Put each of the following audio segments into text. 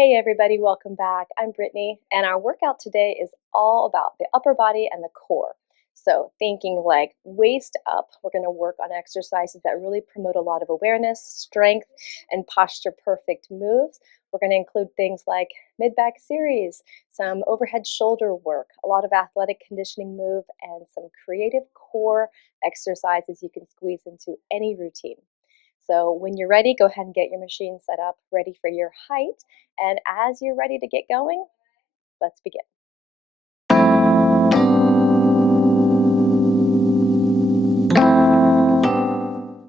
Hey everybody, welcome back. I'm Brittany, and our workout today is all about the upper body and the core. So thinking like waist up, we're going to work on exercises that really promote a lot of awareness, strength, and posture perfect moves. We're going to include things like mid-back series, some overhead shoulder work, a lot of athletic conditioning move, and some creative core exercises you can squeeze into any routine. So when you're ready, go ahead and get your machine set up, ready for your height. And as you're ready to get going, let's begin.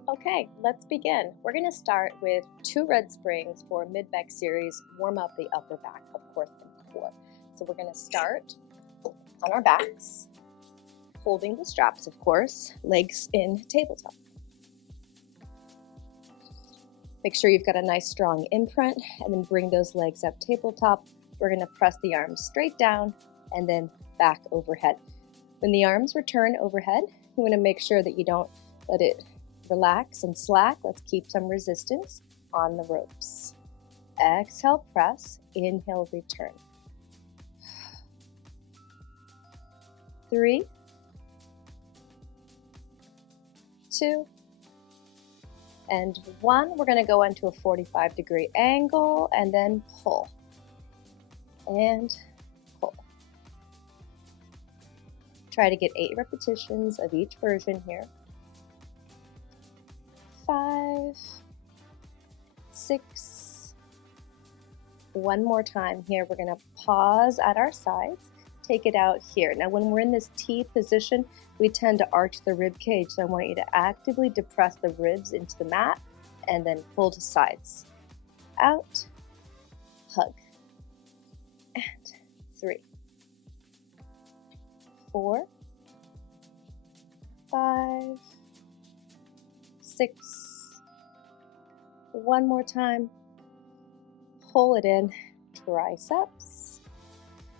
Okay, let's begin. We're going to start with 2 red springs for mid-back series, warm up the upper back, of course, and core. So we're going to start on our backs, holding the straps, of course, legs in tabletop. Make sure you've got a nice strong imprint, and then bring those legs up tabletop. We're going to press the arms straight down and then back overhead. When the arms return overhead, you want to make sure that you don't let it relax and slack. Let's keep some resistance on the ropes. Exhale, press. Inhale, return. 3, 2, and 1. We're going to go into a 45-degree angle and then pull and pull. Try to get 8 repetitions of each version here. 5, 6. One more time here. We're going to pause at our sides. Take it out here. Now when we're in this T position, we tend to arch the rib cage, so I want you to actively depress the ribs into the mat and then pull to sides. Out, hug, and 3, 4, 5, 6. One more time. Pull it in, triceps.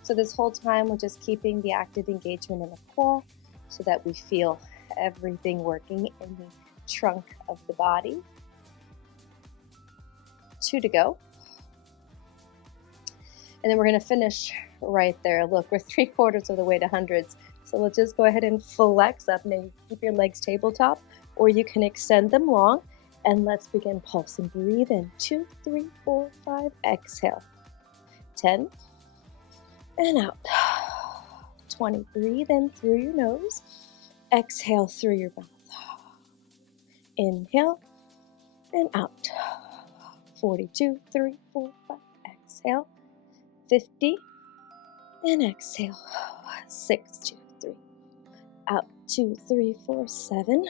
So this whole time we're just keeping the active engagement in the core so that we feel everything working in the trunk of the body. 2 to go. And then we're going to finish right there. Look, we're 3/4 of the way to hundreds. So let's just go ahead and flex up. Now you keep your legs tabletop, or you can extend them long. And let's begin pulsing. Breathe in. 2, 3, 4, 5. Exhale. 10. And out. 20. Breathe in through your nose. Exhale through your mouth. Inhale and out. 42, 3, 4, 5. Exhale. 50 and exhale. 6, 2, 3. Out. 2, 3, 4, 7.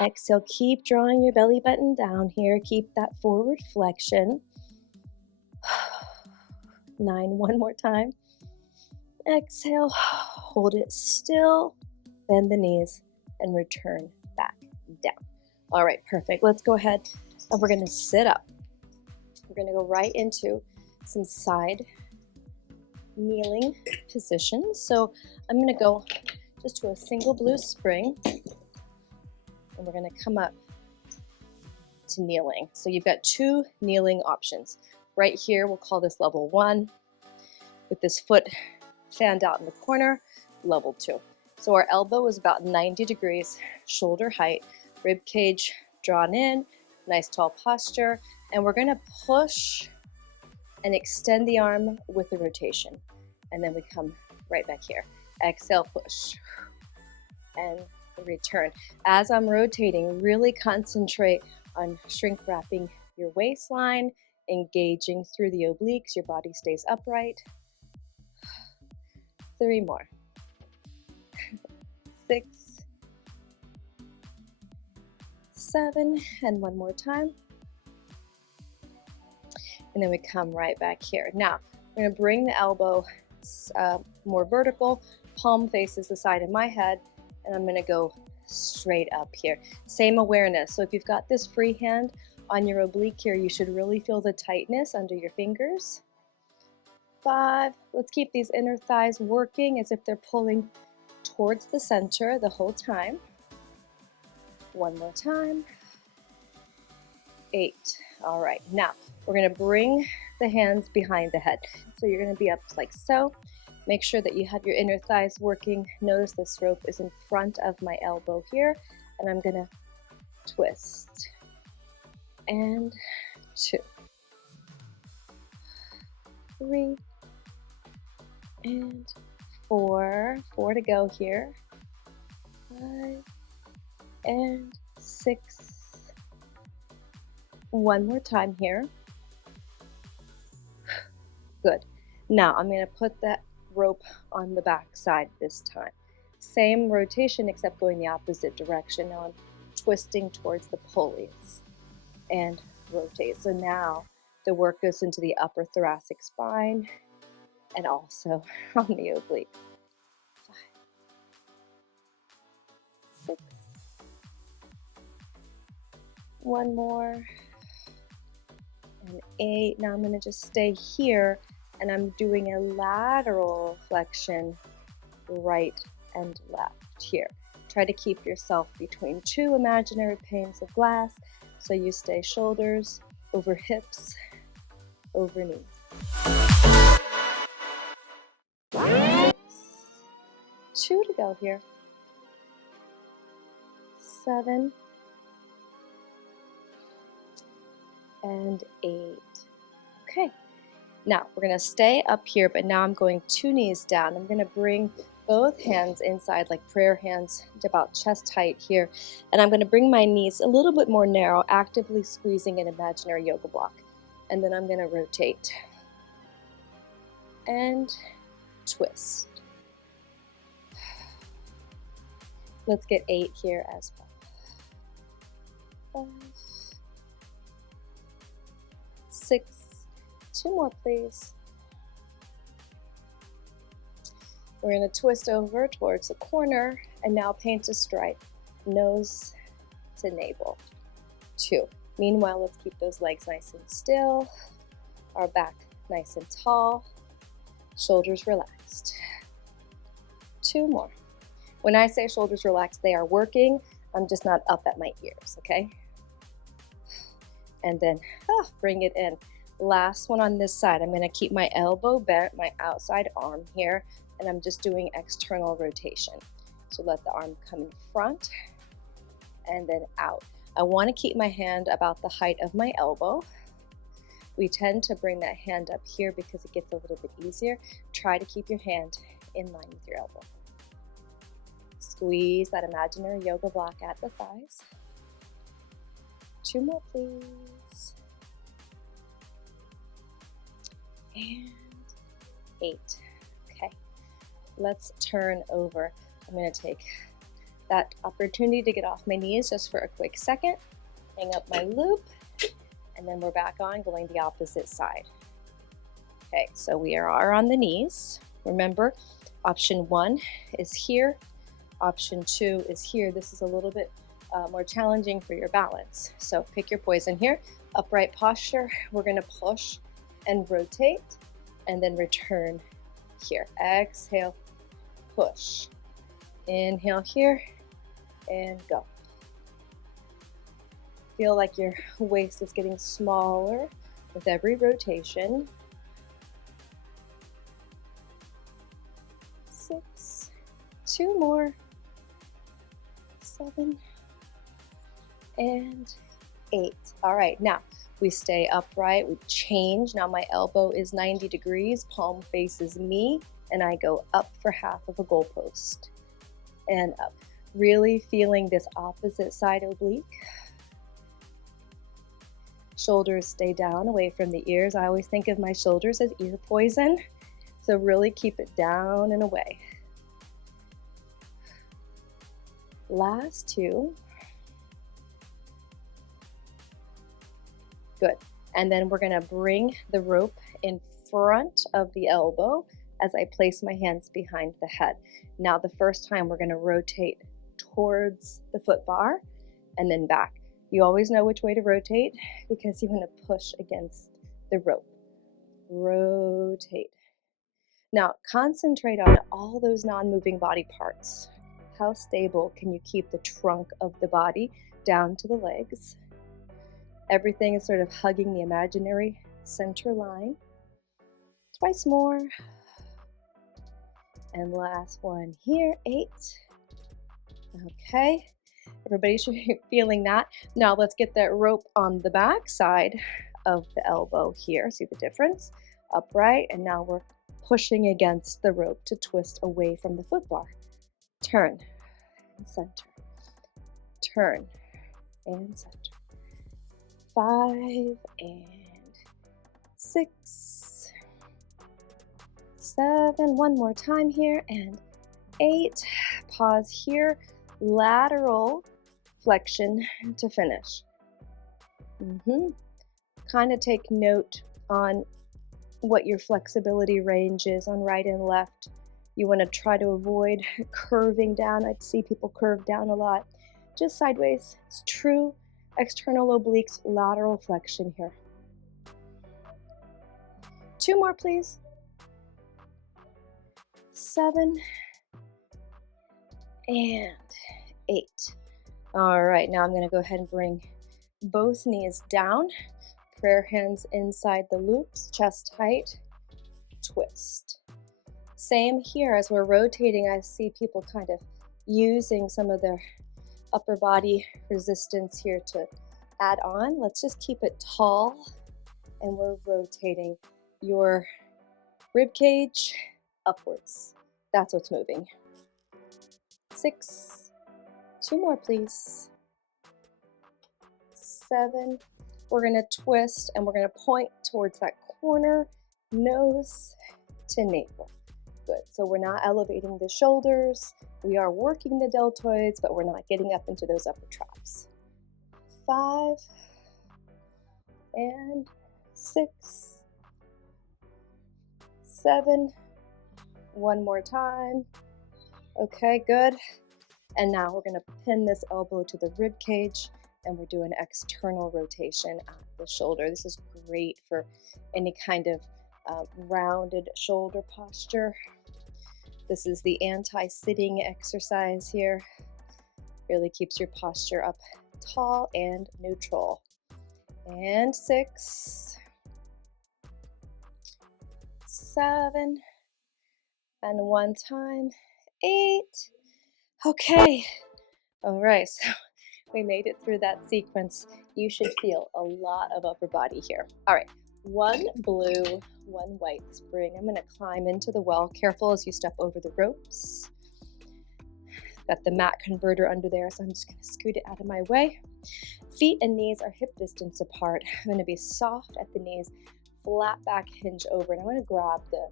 Exhale. Keep drawing your belly button down here. Keep that forward flexion. 9, one more time. Exhale, hold it still, bend the knees, and return back down. All right, perfect. Let's go ahead and we're going to sit up. We're going to go right into some side kneeling positions. So I'm going to go just to a single blue spring, and we're going to come up to kneeling. So you've got 2 kneeling options. Right here, we'll call this level 1, with this foot fanned out in the corner, level 2. So our elbow is about 90 degrees, shoulder height, rib cage drawn in, nice tall posture, and we're going to push and extend the arm with the rotation. And then we come right back here. Exhale, push, and return. As I'm rotating, really concentrate on shrink wrapping your waistline, engaging through the obliques, your body stays upright. 3 more. 6, 7, and one more time. And then we come right back here. Now, we're going to bring the elbow more vertical, palm faces the side of my head, and I'm going to go straight up here. Same awareness. So if you've got this free hand on your oblique here, you should really feel the tightness under your fingers. 5. Let's keep these inner thighs working as if they're pulling towards the center the whole time. 1 more time. 8. All right, now we're going to bring the hands behind the head. So you're going to be up like so. Make sure that you have your inner thighs working. Notice this rope is in front of my elbow here, and I'm going to twist. And 2, 3, and 4. 4 to go here. 5 and 6. One more time here. Good. Now I'm going to put that rope on the back side this time. Same rotation except going the opposite direction. Now I'm twisting towards the pulleys and rotate. So now the work goes into the upper thoracic spine and also on the oblique. 5, 6. One more. And 8. Now I'm going to just stay here, and I'm doing a lateral flexion, right and left here. Try to keep yourself between 2 imaginary panes of glass, so you stay shoulders over hips, over knees. 6. 2 to go here. 7. And 8. Okay, now we're going to stay up here, but now I'm going 2 knees down. I'm going to bring both hands inside like prayer hands to about chest height here, and I'm going to bring my knees a little bit more narrow, actively squeezing an imaginary yoga block. And then I'm going to rotate and twist. Let's get 8 here as well. 5, 6, 2 more please. We're going to twist over towards the corner and now paint a stripe, nose to navel. 2. Meanwhile, let's keep those legs nice and still, our back nice and tall, shoulders relaxed. 2 more. When I say shoulders relaxed, they are working. I'm just not up at my ears, okay? And then bring it in. Last one on this side. I'm going to keep my elbow bent, my outside arm here, and I'm just doing external rotation. So let the arm come in front and then out. I want to keep my hand about the height of my elbow. We tend to bring that hand up here because it gets a little bit easier. Try to keep your hand in line with your elbow. Squeeze that imaginary yoga block at the thighs. 2 more, please. And 8. Okay, let's turn over. I'm going to take that opportunity to get off my knees just for a quick second. Hang up my loop, and then we're back on going the opposite side. Okay, so we are on the knees. Remember, option 1 is here. Option 2 is here. This is a little bit more challenging for your balance. So pick your poison here. Upright posture. We're going to push and rotate and then return here. Exhale, push. Inhale here and go. Feel like your waist is getting smaller with every rotation. 6, 2 more, 7, and 8. All right, now we stay upright, we change. Now my elbow is 90 degrees, palm faces me, and I go up for half of a goalpost and up. Really feeling this opposite side oblique. Shoulders stay down away from the ears. I always think of my shoulders as ear poison, so really keep it down and away. Last 2. Good. And then we're going to bring the rope in front of the elbow as I place my hands behind the head. Now the first time we're going to rotate towards the foot bar and then back. You always know which way to rotate because you want to push against the rope. Rotate. Now concentrate on all those non-moving body parts. How stable can you keep the trunk of the body down to the legs? Everything is sort of hugging the imaginary center line. Twice more. And last one here, 8. Okay, everybody should be feeling that. Now let's get that rope on the back side of the elbow here. See the difference? Upright, and now we're pushing against the rope to twist away from the foot bar. Turn and center. Turn and center. 5 and 6, 7, one more time here, and 8. Pause here, lateral flexion to finish. Kind of take note on what your flexibility range is on right and left. You want to try to avoid curving down. I see people curve down a lot. Just sideways. It's true external obliques lateral flexion here. 2 more, please. 7 and 8. All right, now I'm going to go ahead and bring both knees down. Prayer hands inside the loops, chest tight, twist. Same here as we're rotating. I see people kind of using some of their upper body resistance here to add on. Let's just keep it tall, and we're rotating your rib cage upwards. That's what's moving. 6, 2 more, please. 7. We're going to twist, and we're going to point towards that corner, nose to navel. Good. So we're not elevating the shoulders. We are working the deltoids, but we're not getting up into those upper traps. 5 and 6, 7. One more time. Okay, good. And now we're going to pin this elbow to the rib cage, and we're doing external rotation at the shoulder. This is great for any kind of rounded shoulder posture. This is the anti-sitting exercise here. Really keeps your posture up tall and neutral. And 6, 7, and one time, 8. Okay. All right, so we made it through that sequence. You should feel a lot of upper body here. All right, 1 blue, 1 white spring. I'm going to climb into the well. Careful as you step over the ropes. Got the mat converter under there, so I'm just going to scoot it out of my way. Feet and knees are hip distance apart. I'm going to be soft at the knees, flat back hinge over, and I'm going to grab the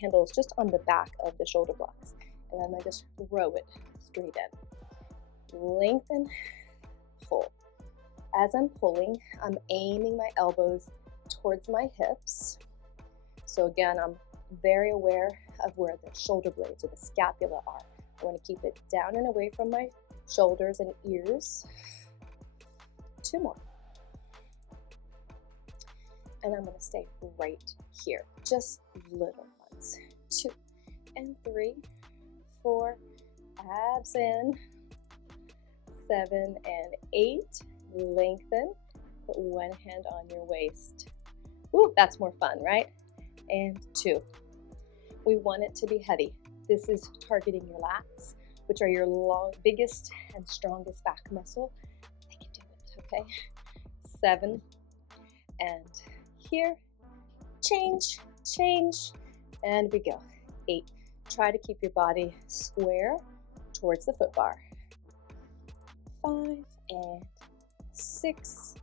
handles just on the back of the shoulder blocks, and then I'm going to just throw it straight in. Lengthen, pull. As I'm pulling, I'm aiming my elbows towards my hips. So again, I'm very aware of where the shoulder blades or the scapula are. I want to keep it down and away from my shoulders and ears. 2 more. And I'm going to stay right here. Just little ones. 2 and 3, 4, abs in. 7 and 8, lengthen. Put one hand on your waist. Ooh, that's more fun, right? And 2. We want it to be heavy. This is targeting your lats, which are your biggest and strongest back muscle. They can do it, okay? 7, and here, change, and we go. 8. Try to keep your body square towards the foot bar. 5 and 6.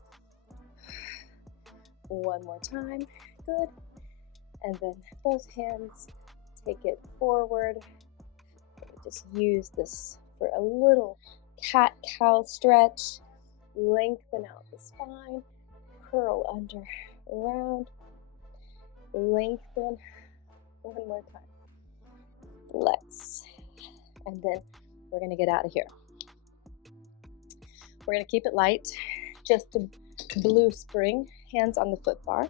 One more time. Good. And then both hands, take it forward. Just use this for a little cat-cow stretch. Lengthen out the spine. Curl under, around. Lengthen. One more time. Flex. And then we're going to get out of here. We're going to keep it light, just a blue spring, hands on the foot bar.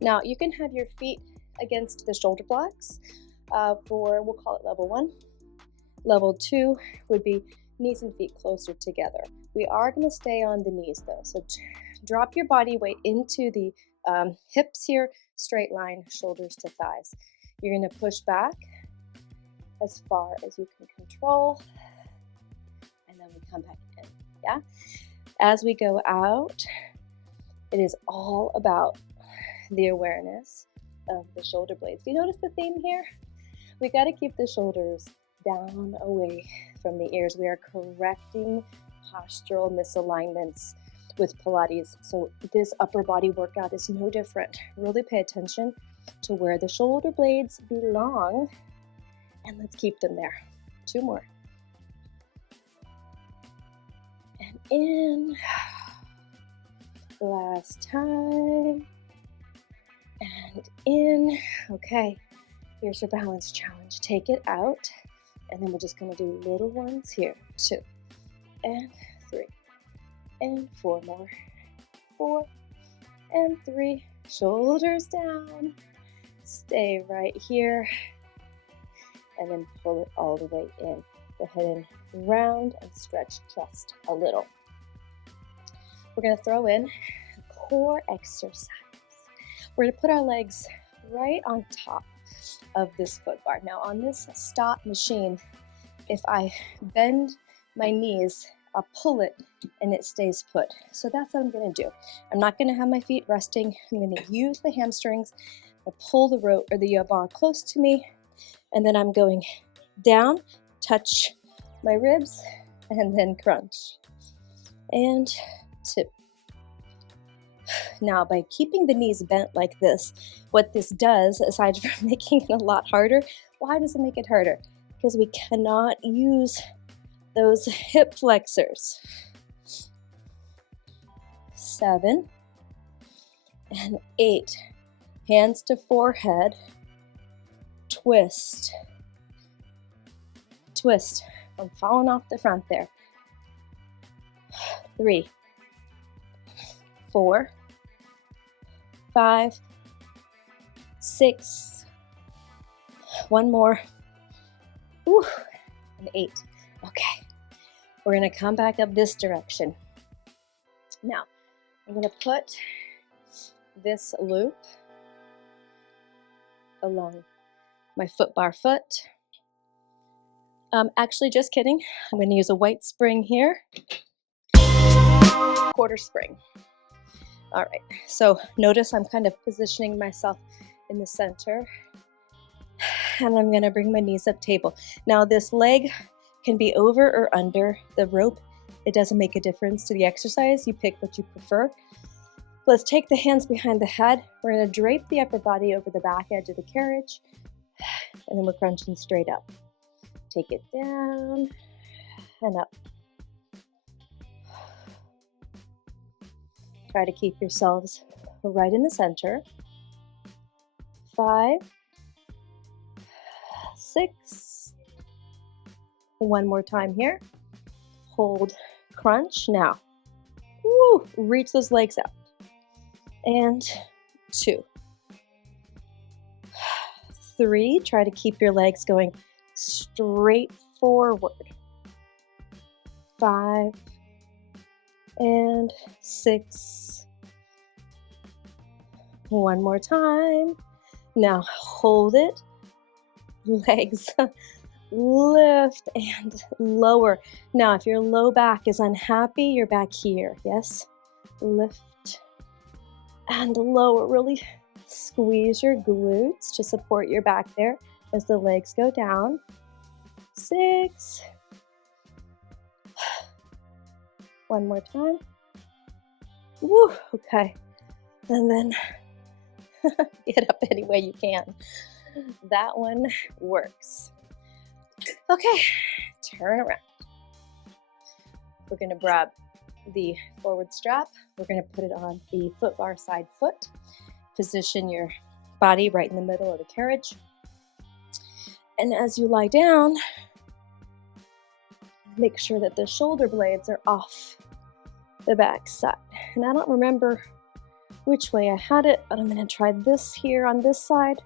Now you can have your feet against the shoulder blocks for, we'll call it level 1. Level 2 would be knees and feet closer together. We are going to stay on the knees though, so drop your body weight into the hips here, straight line, shoulders to thighs. You're going to push back as far as you can control, and then we come back in, yeah? As we go out, it is all about the awareness of the shoulder blades. Do you notice the theme here? We got to keep the shoulders down away from the ears. We are correcting postural misalignments with Pilates. So this upper body workout is no different. Really pay attention to where the shoulder blades belong, and let's keep them there. 2 more. And in. Last time. And in. Okay, here's your balance challenge. Take it out, and then we're just going to do little ones here. 2 and 3 and 4 more. 4 and 3. Shoulders down. Stay right here, and then pull it all the way in. Go ahead and round and stretch chest a little. We're going to throw in core exercise. We're going to put our legs right on top of this foot bar. Now on this stop machine, if I bend my knees, I'll pull it and it stays put. So that's what I'm going to do. I'm not going to have my feet resting. I'm going to use the hamstrings. I pull the rope or the bar close to me, and then I'm going down, touch my ribs, and then crunch. And 2. Now, by keeping the knees bent like this, what this does, aside from making it a lot harder, why does it make it harder? Because we cannot use those hip flexors. 7 and 8. Hands to forehead. Twist. Twist. I'm falling off the front there. 3, 4, 5, 6. 1 more. Whew, and 8. Okay. We're going to come back up this direction. Now, I'm going to put this loop along my foot bar foot. Actually, just kidding. I'm going to use a white spring here. Quarter spring. All right, so notice I'm kind of positioning myself in the center, and I'm going to bring my knees up table. Now this leg can be over or under the rope. It doesn't make a difference to the exercise. You pick what you prefer. Let's take the hands behind the head. We're going to drape the upper body over the back edge of the carriage, and then we're crunching straight up. Take it down and up. Try to keep yourselves right in the center. 5, 6. 1 more time here. Hold, crunch. Now, woo, reach those legs out. And 2, 3. Try to keep your legs going straight forward. 5 and 6. 1 more time. Now hold it. Legs lift and lower. Now if your low back is unhappy, you're back here. Yes? Lift and lower. Really squeeze your glutes to support your back there as the legs go down. 6. 1 more time. Woo, okay. And then get up any way you can. That one works. Okay, turn around. We're going to grab the forward strap. We're going to put it on the foot bar side foot. Position your body right in the middle of the carriage. And as you lie down, make sure that the shoulder blades are off the back side. And I don't remember which way I had it, but I'm going to try this here on this side.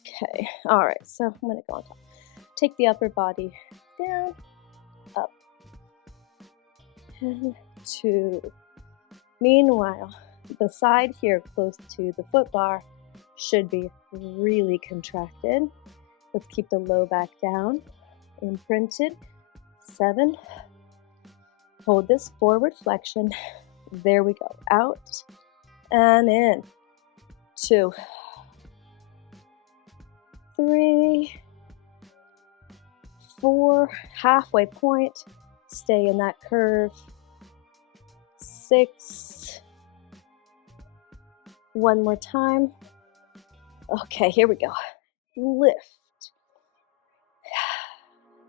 Okay, all right, so I'm going to go on top. Take the upper body down, up, and 2, Meanwhile, the side here close to the foot bar should be really contracted. Let's keep the low back down, imprinted. 7. Hold this forward flexion. There we go. Out and in. 2, 3, 4, halfway point. Stay in that curve. 6. One more time. Okay, here we go. Lift.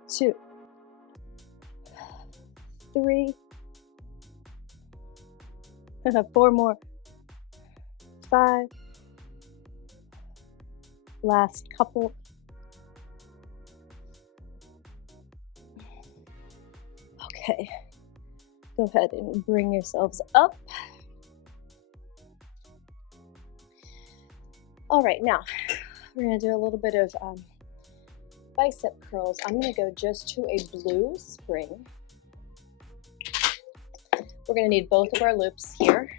2, 3. 4 more. 5. Last couple. Okay, go ahead and bring yourselves up. All right, now we're gonna do a little bit of bicep curls. I'm gonna go just to a blue spring. We're gonna need both of our loops here.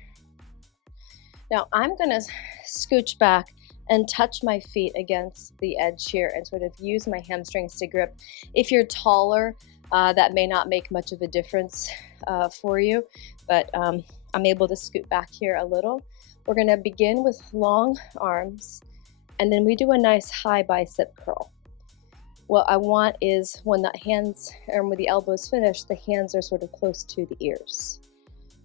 Now I'm gonna scooch back and touch my feet against the edge here and sort of use my hamstrings to grip. If you're taller, that may not make much of a difference for you, but I'm able to scoot back here a little. We're gonna begin with long arms, and then we do a nice high bicep curl. What I want is when the hands, or when the elbows finish, the hands are sort of close to the ears.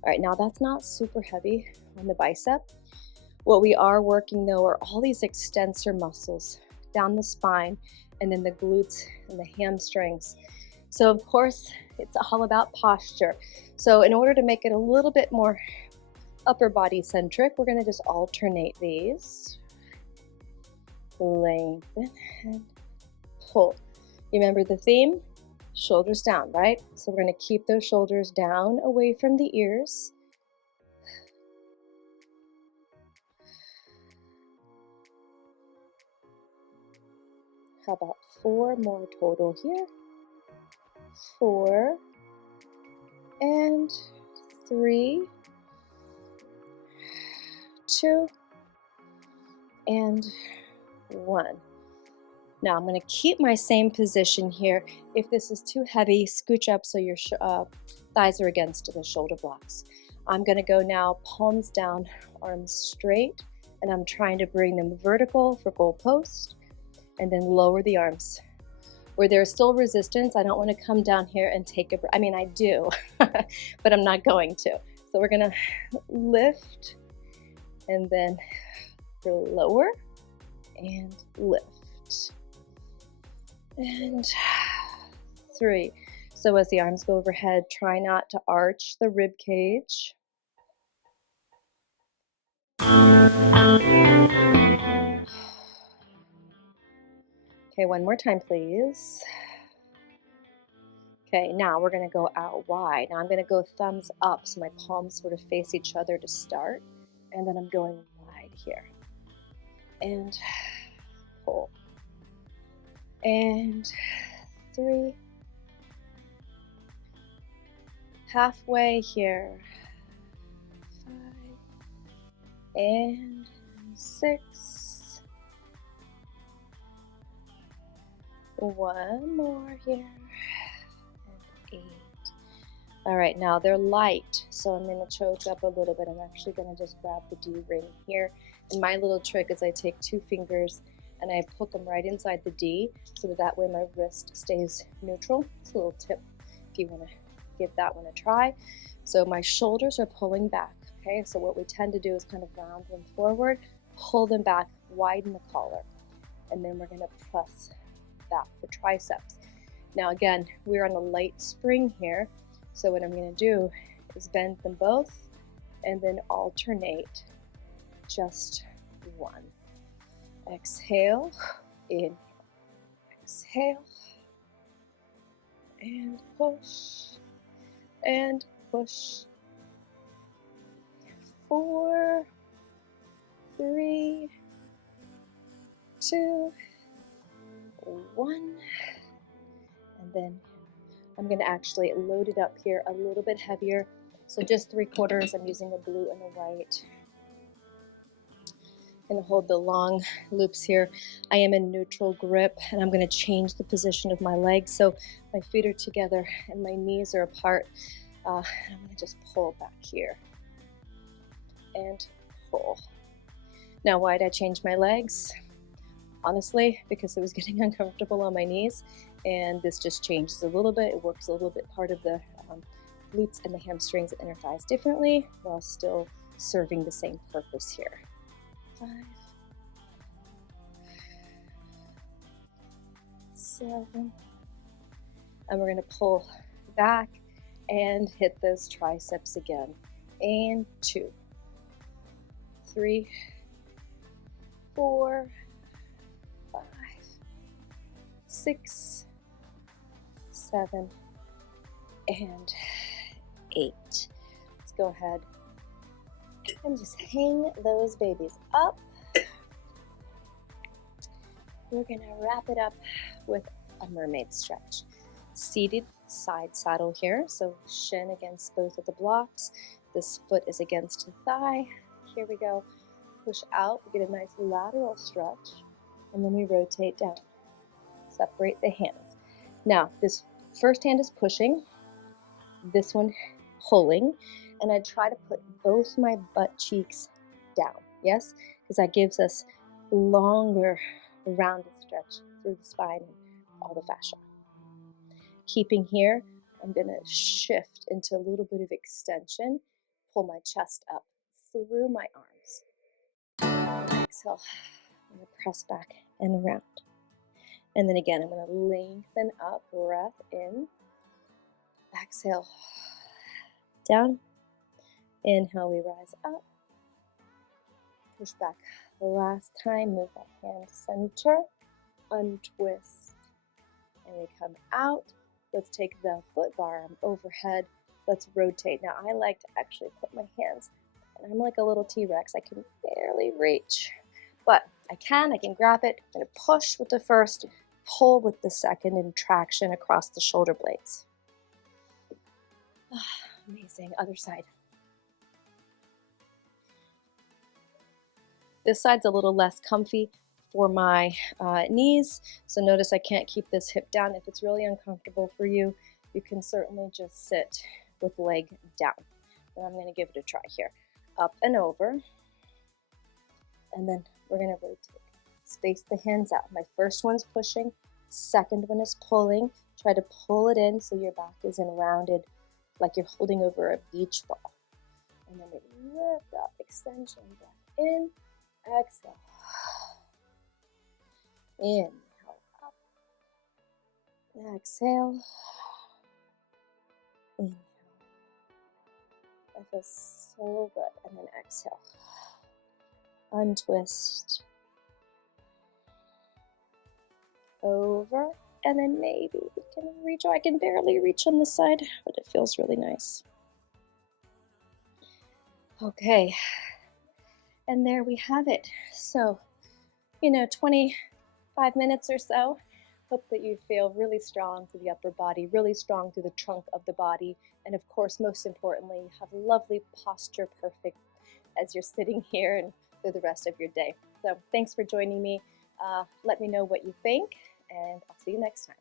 All right, now that's not super heavy on the bicep. What we are working though are all these extensor muscles down the spine, and then the glutes and the hamstrings. So of course, it's all about posture. So in order to make it a little bit more upper body centric, we're gonna just alternate these. Lengthen and pull. You remember the theme? Shoulders down, right? So we're gonna keep those shoulders down away from the ears. How about 4 more total here? 4 and 3, 2 and 1. Now I'm going to keep my same position here. If this is too heavy, scooch up so your thighs are against the shoulder blocks. I'm going to go now palms down, arms straight, and I'm trying to bring them vertical for goal post, and then lower the arms. Where there's still resistance, I don't want to come down here and take a breath. I mean, I do, but I'm not going to. So we're going to lift, and then lower, and lift. And 3. So as the arms go overhead, try not to arch the rib cage. Okay, one more time, please. Okay, now we're gonna go out wide. Now I'm gonna go thumbs up so my palms sort of face each other to start. And then I'm going wide here. And pull. And 3. Halfway here. 5. And 6. 1 more here. And 8. All right, now they're light, so I'm going to choke up a little bit. I'm actually going to just grab the D ring here. And my little trick is I take 2 fingers and I hook them right inside the D so that way my wrist stays neutral. It's a little tip if you want to give that one a try. So my shoulders are pulling back, okay? So what we tend to do is kind of round them forward, pull them back, widen the collar, and then we're going to press back for triceps. Now again, we're on a light spring here, so what I'm going to do is bend them both and then alternate just one. Exhale, in, exhale, and push, and push. 4, 3, 2, 1, and then I'm going to actually load it up here a little bit heavier So just 3/4, I'm using a blue and a white. I'm going to hold the long loops here. I am in neutral grip, and I'm going to change the position of my legs so my feet are together and my knees are apart. I'm going to just pull back here and pull. Now, why did I change my legs? Honestly, because it was getting uncomfortable on my knees, and this just changes a little bit. It works a little bit part of the glutes and the hamstrings and inner thighs differently while still serving the same purpose here. 5, 7, and we're going to pull back and hit those triceps again. And 2, 3, 4, 5, 6, 7, and 8. Let's go ahead and just hang those babies up. We're going to wrap it up with a mermaid stretch. Seated side saddle here, so shin against both of the blocks. This foot is against the thigh. Here we go. Push out, we get a nice lateral stretch, and then we rotate down. Separate the hands. Now, this first hand is pushing, this one pulling, and I try to put both my butt cheeks down, yes? Because that gives us longer, rounded stretch through the spine and all the fascia. Keeping here, I'm going to shift into a little bit of extension, pull my chest up through my arms. Exhale, I'm going to press back and around. And then again, I'm going to lengthen up, breath in, exhale, down, inhale, we rise up, push back. Last time, move that hand center, untwist, and we come out. Let's take the foot bar arm overhead. Let's rotate. Now, I like to actually put my hands, and I'm like a little T-Rex. I can barely reach, but I can grab it. I'm going to push with the first, pull with the second, and traction across the shoulder blades. Amazing. Other side. This side's a little less comfy for my knees, so notice I can't keep this hip down. If it's really uncomfortable for you, you can certainly just sit with leg down. And I'm going to give it a try here. Up and over, and then we're going to rotate. Space the hands out. My first one is pushing, second one is pulling. Try to pull it in so your back isn't rounded like you're holding over a beach ball. And then we lift up, extension, breath in, exhale. Inhale up, exhale, inhale. That feels so good. And then exhale, untwist, over, and then maybe we can reach. I can barely reach on this side, but it feels really nice. Okay, and there we have it. So, 25 minutes or so. Hope that you feel really strong through the upper body, really strong through the trunk of the body, and of course, most importantly, have lovely posture perfect as you're sitting here and through the rest of your day. So thanks for joining me. Let me know what you think, and I'll see you next time.